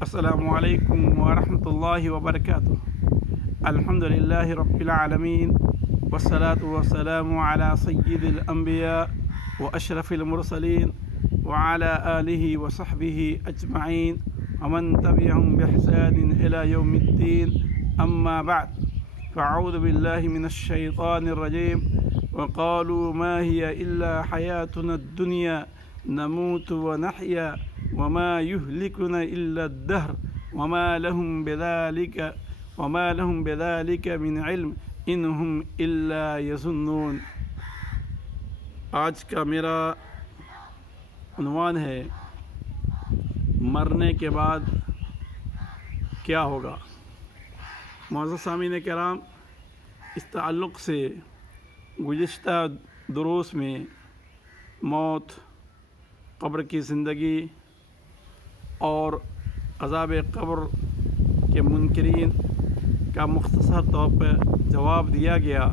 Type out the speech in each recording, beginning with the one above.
السلام علیکم ورحمۃ اللہ وبرکاتہ۔ الحمد للہ رب العالمین والصلاة والسلام علی سید الانبیاء واشرف المرسلین وعلی آلہ وصحبہ اجمعین ومن تبعهم بإحسان إلى يوم الدین، اما بعد فاعوذ باللہ من الشیطان الرجیم وقالوا ما هي إلا حياتنا الدنيا نموت ونحيا وما يهلكنا إلا الدهر وما لهم بذلك من علم إن هم إلا يظنون۔ آج کا میرا عنوان ہے مرنے کے بعد کیا ہوگا۔ معزز سامعین کرام، اس تعلق سے گزشتہ دروس میں موت، قبر کی زندگی اور عذاب قبر کے منکرین کا مختصر طور پر جواب دیا گیا۔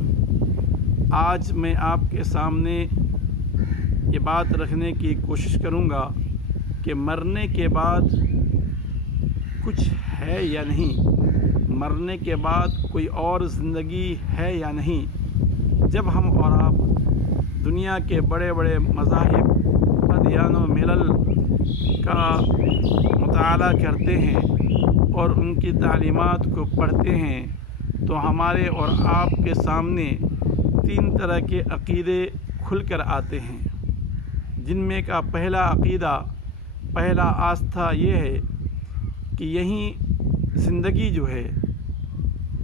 آج میں آپ کے سامنے یہ بات رکھنے کی کوشش کروں گا کہ مرنے کے بعد کچھ ہے یا نہیں، مرنے کے بعد کوئی اور زندگی ہے یا نہیں۔ جب ہم اور آپ دنیا کے بڑے بڑے مذاہب، ادیان و ملل کا مطالعہ کرتے ہیں اور ان کی تعلیمات کو پڑھتے ہیں تو ہمارے اور آپ کے سامنے تین طرح کے عقیدے کھل کر آتے ہیں، جن میں کا پہلا عقیدہ، پہلا آستھا یہ ہے کہ یہیں زندگی جو ہے،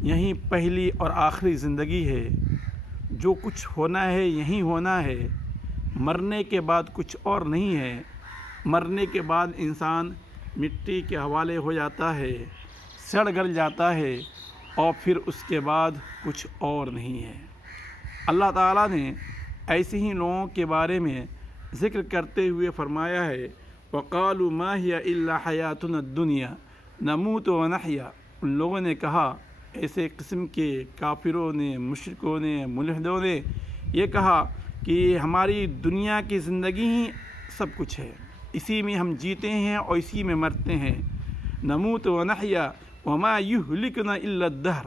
یہیں پہلی اور آخری زندگی ہے، جو کچھ ہونا ہے یہیں ہونا ہے، مرنے کے بعد کچھ اور نہیں ہے۔ مرنے کے بعد انسان مٹی کے حوالے ہو جاتا ہے، سڑ گل جاتا ہے اور پھر اس کے بعد کچھ اور نہیں ہے۔ اللہ تعالیٰ نے ایسے ہی لوگوں کے بارے میں ذکر کرتے ہوئے فرمایا ہے وَقَالُوا مَا هِيَ إِلَّا حَيَاتُنَا الدُّنْيَا نَمُوتُ وَنَحْيَا۔ ان لوگوں نے کہا، ایسے قسم کے کافروں نے، مشرکوں نے، ملحدوں نے یہ کہا کہ ہماری دنیا کی زندگی ہی سب کچھ ہے، اسی میں ہم جیتے ہیں اور اسی میں مرتے ہیں۔ نموت ونحیا وما یہلکنا الا الدہر،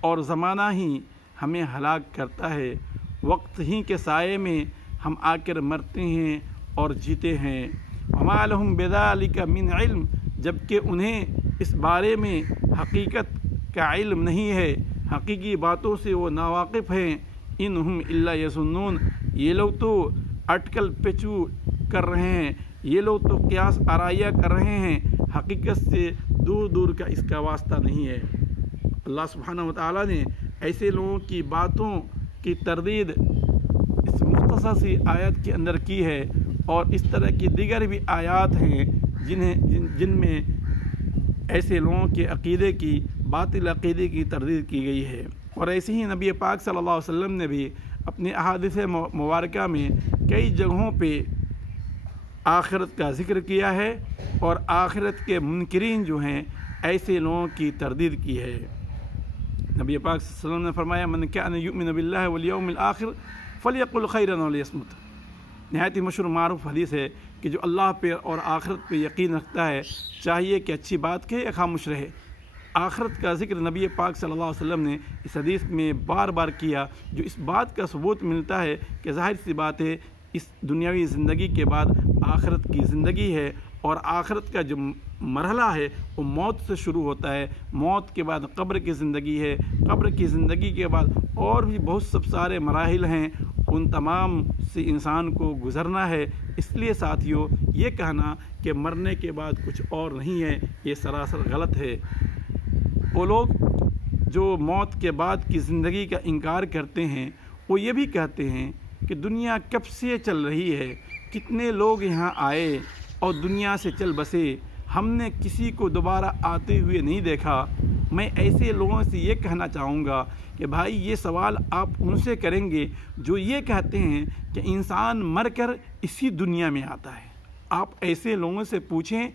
اور زمانہ ہی ہمیں ہلاک کرتا ہے، وقت ہی کے سائے میں ہم آ کر مرتے ہیں اور جیتے ہیں۔ وما لہم بذلک من علم، جبکہ انہیں اس بارے میں حقیقت کا علم نہیں ہے، حقیقی باتوں سے وہ ناواقف ہیں۔ انہم الا یظنون، یہ لوگ تو اٹکل پیچو کر رہے ہیں، یہ لوگ تو قیاس آرائیہ کر رہے ہیں، حقیقت سے دور دور کا اس کا واسطہ نہیں ہے۔ اللہ سبحانہ وتعالیٰ نے ایسے لوگوں کی باتوں کی تردید اس مختصر سی آیت کے اندر کی ہے، اور اس طرح کی دیگر بھی آیات ہیں جن میں ایسے لوگوں کے عقیدے کی، باطل عقیدے کی تردید کی گئی ہے۔ اور ایسے ہی نبی پاک صلی اللہ علیہ وسلم نے بھی اپنے احادیث مبارکہ میں کئی جگہوں پہ آخرت کا ذکر کیا ہے اور آخرت کے منکرین جو ہیں ایسے لوگوں کی تردید کی ہے۔ نبی پاک صلی اللہ علیہ وسلم نے فرمایا من کان یؤمن باللہ والیوم الآخر فلیقل خیرا ولیصمت۔ نہایت ہی مشہور معروف حدیث ہے کہ جو اللہ پہ اور آخرت پہ یقین رکھتا ہے چاہیے کہ اچھی بات کہے یا خاموش رہے۔ آخرت کا ذکر نبی پاک صلی اللہ علیہ وسلم نے اس حدیث میں بار بار کیا، جو اس بات کا ثبوت ملتا ہے کہ ظاہر سی بات ہے اس دنیاوی زندگی کے بعد آخرت کی زندگی ہے، اور آخرت کا جو مرحلہ ہے وہ موت سے شروع ہوتا ہے، موت کے بعد قبر کی زندگی ہے، قبر کی زندگی کے بعد اور بھی بہت سارے مراحل ہیں، ان تمام سے انسان کو گزرنا ہے۔ اس لیے ساتھیوں، یہ کہنا کہ مرنے کے بعد کچھ اور نہیں ہے، یہ سراسر غلط ہے۔ وہ لوگ جو موت کے بعد کی زندگی کا انکار کرتے ہیں وہ یہ بھی کہتے ہیں کہ دنیا کب سے چل رہی ہے، کتنے لوگ یہاں آئے اور دنیا سے چل بسے، ہم نے کسی کو دوبارہ آتے ہوئے نہیں دیکھا۔ میں ایسے لوگوں سے یہ کہنا چاہوں گا کہ بھائی یہ سوال آپ ان سے کریں گے جو یہ کہتے ہیں کہ انسان مر کر اسی دنیا میں آتا ہے۔ آپ ایسے لوگوں سے پوچھیں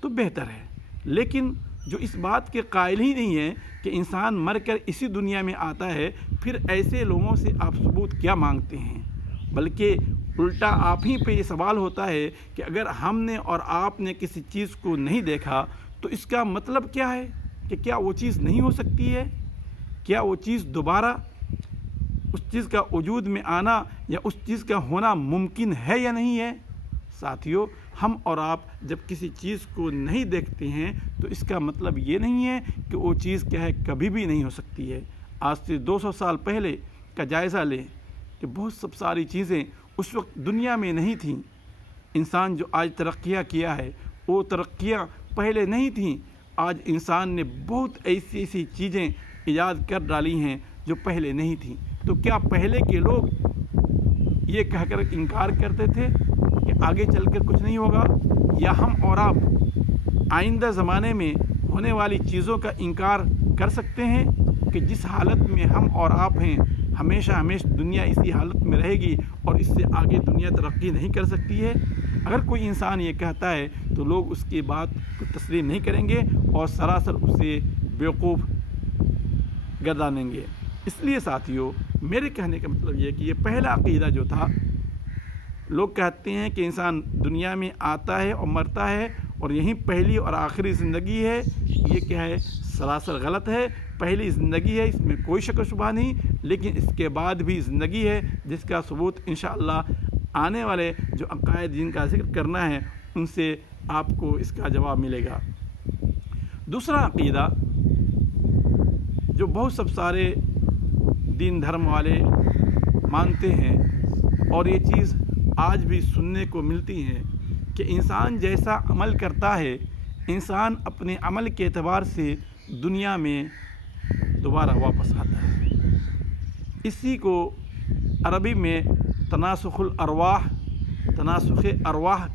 تو بہتر ہے، لیکن جو اس بات کے قائل ہی نہیں ہے کہ انسان مر کر اسی دنیا میں آتا ہے، پھر ایسے لوگوں سے آپ ثبوت کیا مانگتے ہیں؟ بلکہ الٹا آپ ہی پہ یہ سوال ہوتا ہے کہ اگر ہم نے اور آپ نے کسی چیز کو نہیں دیکھا تو اس کا مطلب کیا ہے؟ کہ کیا وہ چیز نہیں ہو سکتی ہے؟ کیا وہ چیز دوبارہ اس چیز کا وجود میں آنا یا اس چیز کا ہونا ممکن ہے یا نہیں ہے؟ ساتھیو، ہم اور آپ جب کسی چیز کو نہیں دیکھتے ہیں تو اس کا مطلب یہ نہیں ہے کہ وہ چیز کیا ہے کبھی بھی نہیں ہو سکتی ہے۔ آج سے 200 سال پہلے کا جائزہ لیں کہ بہت ساری چیزیں اس وقت دنیا میں نہیں تھیں۔ انسان جو آج ترقیاں کیا ہے وہ ترقیاں پہلے نہیں تھیں۔ آج انسان نے بہت ایسی چیزیں ایجاد کر ڈالی ہیں جو پہلے نہیں تھیں۔ تو کیا پہلے کے لوگ یہ کہہ کر انکار کرتے تھے کہ آگے چل کر کچھ نہیں ہوگا؟ یا ہم اور آپ آئندہ زمانے میں ہونے والی چیزوں کا انکار کر سکتے ہیں کہ جس حالت میں ہم اور آپ ہیں ہمیشہ دنیا اسی حالت میں رہے گی اور اس سے آگے دنیا ترقی نہیں کر سکتی ہے؟ اگر کوئی انسان یہ کہتا ہے تو لوگ اس کی بات کو تسلیم نہیں کریں گے اور سراسر اسے بیوقوف گردانیں گے۔ اس لیے ساتھیو، میرے کہنے کا مطلب یہ کہ یہ پہلا عقیدہ جو تھا، لوگ کہتے ہیں کہ انسان دنیا میں آتا ہے اور مرتا ہے اور یہیں پہلی اور آخری زندگی ہے، یہ کیا ہے سراسر غلط ہے۔ پہلی زندگی ہے، اس میں کوئی شک و شبہ نہیں، لیکن اس کے بعد بھی زندگی ہے جس کا ثبوت انشاءاللہ آنے والے جو عقائد جن کا ذکر کرنا ہے ان سے آپ کو اس کا جواب ملے گا۔ دوسرا عقیدہ جو بہت سارے دین دھرم والے مانتے ہیں اور یہ چیز آج بھی سننے کو ملتی ہے کہ انسان جیسا عمل کرتا ہے انسان اپنے عمل کے اعتبار سے دنیا میں دوبارہ واپس آتا ہے۔ اسی کو عربی میں تناسخ ارواح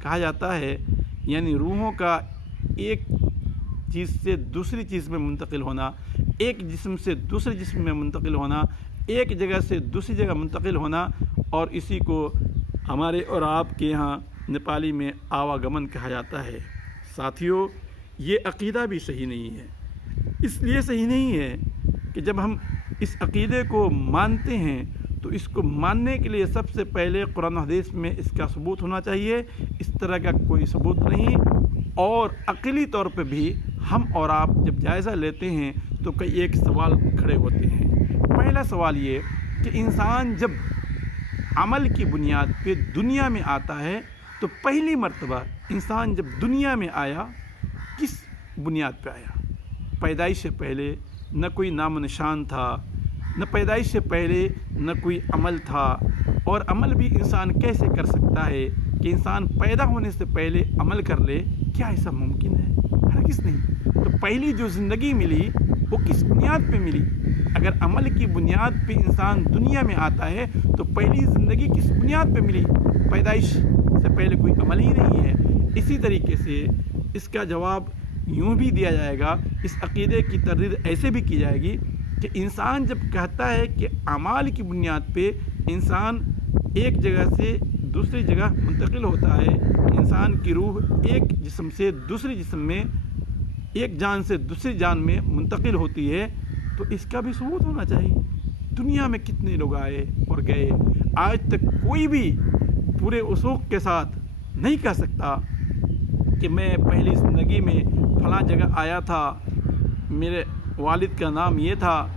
کہا جاتا ہے، یعنی روحوں کا ایک چیز سے دوسری چیز میں منتقل ہونا، ایک جسم سے دوسرے جسم میں منتقل ہونا، ایک جگہ سے دوسری جگہ منتقل ہونا، اور اسی کو ہمارے اور آپ کے یہاں نیپالی میں آواگمن کہا جاتا ہے۔ ساتھیو، یہ عقیدہ بھی صحیح نہیں ہے۔ اس لیے صحیح نہیں ہے کہ جب ہم اس عقیدے کو مانتے ہیں تو اس کو ماننے کے لیے سب سے پہلے قرآن و حدیث میں اس کا ثبوت ہونا چاہیے۔ اس طرح کا کوئی ثبوت نہیں، اور عقلی طور پہ بھی ہم اور آپ جب جائزہ لیتے ہیں تو کئی ایک سوال کھڑے ہوتے ہیں۔ پہلا سوال یہ کہ انسان جب عمل کی بنیاد پہ دنیا میں آتا ہے تو پہلی مرتبہ انسان جب دنیا میں آیا کس بنیاد پہ آیا؟ پیدائش سے پہلے نہ کوئی نام و نشان تھا، نہ پیدائش سے پہلے نہ کوئی عمل تھا، اور عمل بھی انسان کیسے کر سکتا ہے کہ انسان پیدا ہونے سے پہلے عمل کر لے؟ کیا ایسا ممکن ہے؟ ہرگز نہیں۔ تو پہلی جو زندگی ملی وہ کس بنیاد پہ ملی؟ اگر عمل کی بنیاد پہ انسان دنیا میں آتا ہے تو پہلی زندگی کس بنیاد پہ ملی؟ پیدائش سے پہلے کوئی عمل ہی نہیں ہے۔ اسی طریقے سے اس کا جواب یوں بھی دیا جائے گا، اس عقیدے کی تردید ایسے بھی کی جائے گی کہ انسان جب کہتا ہے کہ اعمال کی بنیاد پہ انسان ایک جگہ سے دوسری جگہ منتقل ہوتا ہے، انسان کی روح ایک جسم سے دوسری جسم میں، ایک جان سے دوسری جان میں منتقل ہوتی ہے، تو اس کا بھی ثبوت ہونا چاہیے۔ دنیا میں کتنے لوگ آئے اور گئے، آج تک کوئی بھی پورے وثوق کے ساتھ نہیں کہہ سکتا کہ میں پہلی زندگی میں فلاں جگہ آیا تھا، میرے والد کا نام یہ تھا،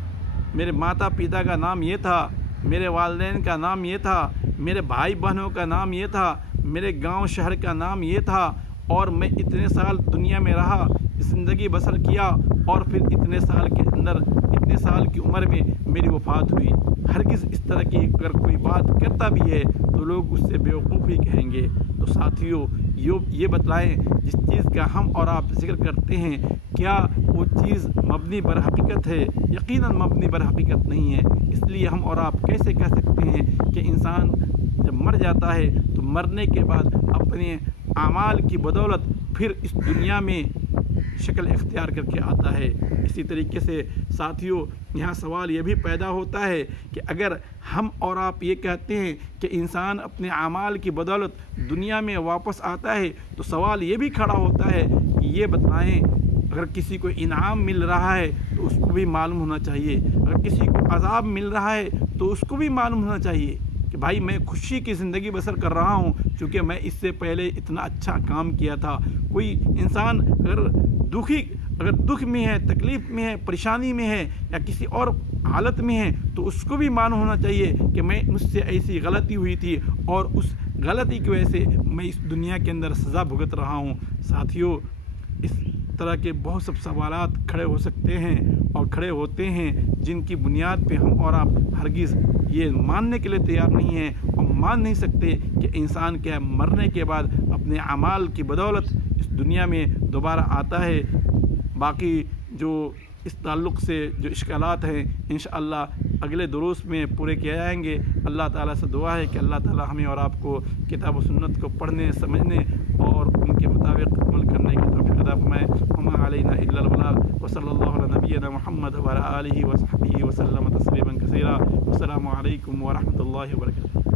میرے ماتا پتا کا نام یہ تھا، میرے والدین کا نام یہ تھا، میرے بھائی بہنوں کا نام یہ تھا، میرے گاؤں شہر کا نام یہ تھا، اور میں اتنے سال دنیا میں رہا، زندگی بسر کیا، اور پھر اتنے سال کے اندر اتنے سال کی عمر میں میری وفات ہوئی۔ ہرگز اس طرح کی اگر کوئی بات کرتا بھی ہے تو لوگ اس سے بیوقوف ہی کہیں گے۔ تو ساتھیو، یہ بتلائیں جس چیز کا ہم اور آپ ذکر کرتے ہیں کیا وہ چیز مبنی بر حقیقت ہے؟ یقیناً مبنی بر حقیقت نہیں ہے۔ اس لیے ہم اور آپ کیسے کہہ سکتے ہیں کہ انسان جب مر جاتا ہے تو مرنے کے بعد اپنے اعمال کی بدولت پھر اس دنیا میں شکل اختیار کر کے آتا ہے؟ اسی طریقے سے ساتھیو، یہاں سوال یہ بھی پیدا ہوتا ہے کہ اگر ہم اور آپ یہ کہتے ہیں کہ انسان اپنے اعمال کی بدولت دنیا میں واپس آتا ہے تو سوال یہ بھی کھڑا ہوتا ہے کہ یہ بتائیں اگر کسی کو انعام مل رہا ہے تو اس کو بھی معلوم ہونا چاہیے، اگر کسی کو عذاب مل رہا ہے تو اس کو بھی معلوم ہونا چاہیے۔ کہ بھائی میں خوشی کی زندگی بسر کر رہا ہوں چونکہ میں اس سے پہلے اتنا اچھا کام کیا تھا۔ کوئی انسان اگر دکھ میں ہے، تکلیف میں ہے، پریشانی میں ہے یا کسی اور حالت میں ہے تو اس کو بھی معلوم ہونا چاہیے کہ میں مجھ سے ایسی غلطی ہوئی تھی اور اس غلطی کی وجہ سے میں اس دنیا کے اندر سزا بھگت رہا ہوں۔ ساتھیوں، اس طرح کے بہت سب سوالات کھڑے ہو سکتے ہیں اور کھڑے ہوتے ہیں جن کی بنیاد پہ ہم اور آپ ہرگز یہ ماننے کے لیے تیار نہیں ہیں اور مان نہیں سکتے کہ انسان کیا مرنے کے بعد اپنے اعمال کی بدولت اس دنیا میں دوبارہ آتا ہے۔ باقی جو اس تعلق سے جو اشکالات ہیں انشاءاللہ اگلے دروس میں پورے کیے جائیں گے۔ اللہ تعالیٰ سے دعا ہے کہ اللہ تعالیٰ ہمیں اور آپ کو کتاب و سنت کو پڑھنے، سمجھنے اور ان کے مطابق عمل کرنے کی توفیق عطا فرمائے۔ وما علینا الا البلاغ وصلی اللہ علی نبینا محمد وعلی آلہ وصحبہ وسلم تسلیما کثیرا۔ السلام علیکم ورحمۃ اللہ وبرکاتہ۔